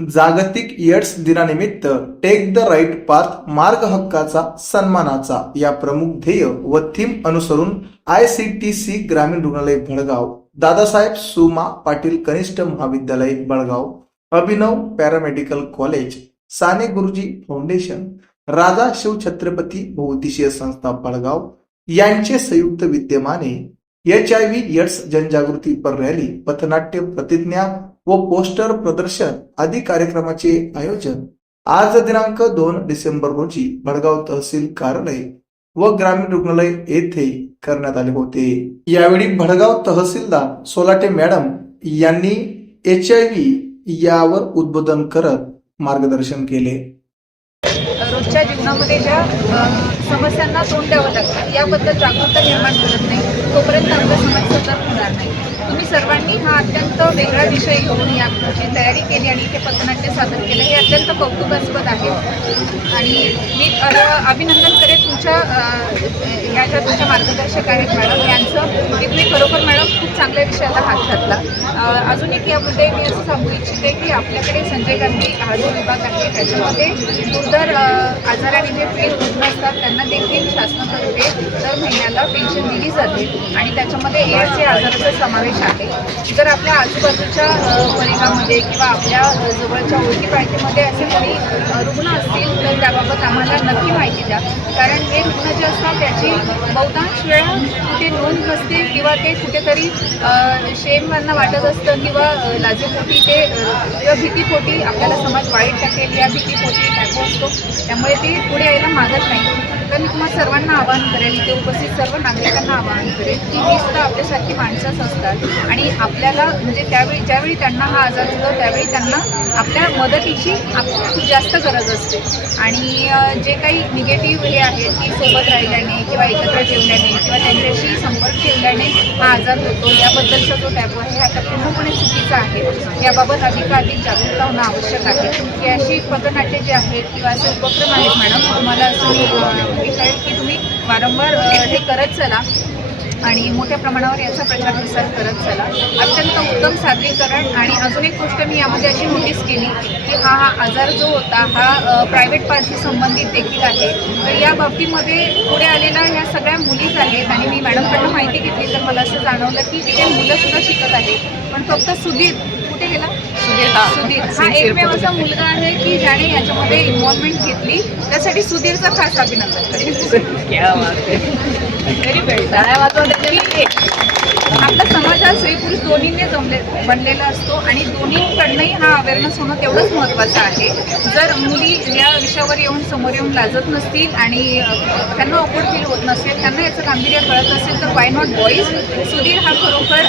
जागतिक एड्स दिनानिमित्त take the right path मार्ग हक्काचा सन्मानाचा या प्रमुख ध्येय व थीम अनुसरून आय सी टी सी ग्रामीण रुग्णालय भडगाव दादासाहेब सुमा पाटील कनिष्ठ महाविद्यालय Balgaon. Abhinav paramedical college Sane Guruji foundation Raja Shiv Chhatrapati बहुउद्देशीय संस्था बळगाव. यांचे संयुक्त विद्यमाने एच आय व्ही एड्स जनजागृतीपर रॅली पथनाट्य प्रतिज्ञा व पोस्टर प्रदर्शन आदी कार्यक्रमाचे आयोजन. आज दिनांक दोन डिसेंबर रोजी भडगाव तहसील कार्यालय व ग्रामीण रुग्णालय येथे करण्यात आले होते. यावेळी भडगाव तहसीलदार सोलाटे मॅडम यांनी एच आय व्ही यावर उद्बोधन करत मार्गदर्शन केले. रोजच्या जीवनामध्ये ज्या समस्यांना तोंड द्यावं लागतं याबद्दल जागरूकता निर्माण करत नाही. तोपर्यंत आपला समाज सतर्क होणार नाही. तुम्ही सर्वांनी हा अत्यंत वेगळा विषय घेऊन याची तयारी केली आणि इथे पथनाट्य सादर केलं हे अत्यंत कौतुकास्पद आहे. आणि मी अभिनंदन करेन तुमच्या मॅटर तुमच्या मार्गदर्शक आहेत मॅडम यांचं. की तुम्ही खरोखर मॅडम खूप चांगल्या विषयाला हात घातला. अजून एक यामध्ये मी असं सांगू इच्छिते की आपल्याकडे संजय गांधी आरोग्य विभाग आहे. त्याच्यामध्ये दुर्धर आजाराने जे पीडित रुग्ण असतात त्यांना देखील शासनातर्फे दर महिन्याला पेन्शन दिली जाते. आणि त्याच्यामध्ये एअरचे आजाराचा समावेश आहे. जर आपल्या आजूबाजूच्या परिघामध्ये किंवा आपल्या जवळच्या ओळखी पाळखीमध्ये असे कोणी रुग्ण असतील आम्हाला नक्की माहिती द्या. कारण हे रुग्ण जे असतात त्याची बहुतांश वेळा कुठे नोंद नसते किंवा ते कुठेतरी अ, वाटत असतं किंवा अ, लाजेपोटी ते किंवा भीतीपोटी आपल्याला समाज वाईट टाकेल या भीतीपोटी टाकू असतो. त्यामुळे ते पुढे यायला मागत नाही. तर मी तुम्हाला सर्वांना आवाहन करेल इथे उपस्थित सर्व नागरिकांना आवाहन करेल की ही सुद्धा आपल्यासारखी माणसंच असतात. आणि आपल्याला म्हणजे त्यावेळी ज्यावेळी त्यांना हा आजार होतो त्यावेळी त्यांना आपल्या मदतीची आप खूप जास्त गरज असते. आणि जे काही निगेटिव्ह हे आहेत की सोबत राहिल्याने किंवा एकत्र जेवल्याने किंवा त्यांच्याशी संपर्क ठेवल्याने हा आजार होतो याबद्दलचा जो टॅबू आहे हा आता पूर्णपणे चुकीचा आहे. याबाबत अधिकाधिक जागरूकता होणं आवश्यक आहे. की अशी पथनाट्य जे आहेत किंवा असे उपक्रम आहेत मॅडम तुम्हाला असं की तुम्ही वारंवार हे करत चला आणि मोठ्या प्रमाणावर याचा प्रचार प्रसार करत चला. अत्यंत उत्तम सादरीकरण आणि अजून एक गोष्ट मी यामध्ये अशी नोटीस केली की हा हा आजार जो होता हा प्रायव्हेट पार्टशी संबंधित देखील आहे. तर या बाबतीमध्ये पुढे आलेल्या ह्या सगळ्या मुलीच आहेत आणि मी मॅडमकडनं माहिती घेतली. तर मला असं जाणवलं की तिथे मुलंसुद्धा शिकत आहेत. पण फक्त सुधीर कुठे गेला? सुधीर हा. एकमेव असा मुलगा आहे की ज्याने याच्यामध्ये इन्व्हॉल्वमेंट घेतली. त्यासाठी सुधीरचं खास अभिनंदन करेल आपला समाज हा स्त्री पुरुष दोन्हीने जमले बनलेला असतो आणि दोन्हीकडनंही अवेअरनेस होणं तेवढंच महत्त्वाचं आहे. जर मुली या विषयावर येऊन समोर येऊन लाजत नसतील आणि त्यांना ऑकवर्ड फील होत नसेल त्यांना याचं गांभीर्य कळत असेल तर वाय नॉट बॉईज सुधीर हा खरोखर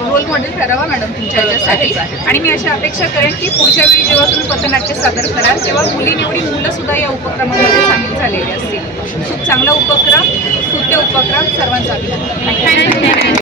रोल मॉडेल ठरावा मॅडम तुमच्या याच्यासाठी. आणि मी अशी अपेक्षा करेन की पुढच्या वेळी जेव्हा तुम्ही पथनाट्य सादर कराल तेव्हा मुलींएवढी मुलं मुलंसुद्धा या उपक्रमामध्ये सामील झालेली असतील. खूप चांगला उपक्रम स्तुत्य उपक्रम सर्वांचा अभिनंदन.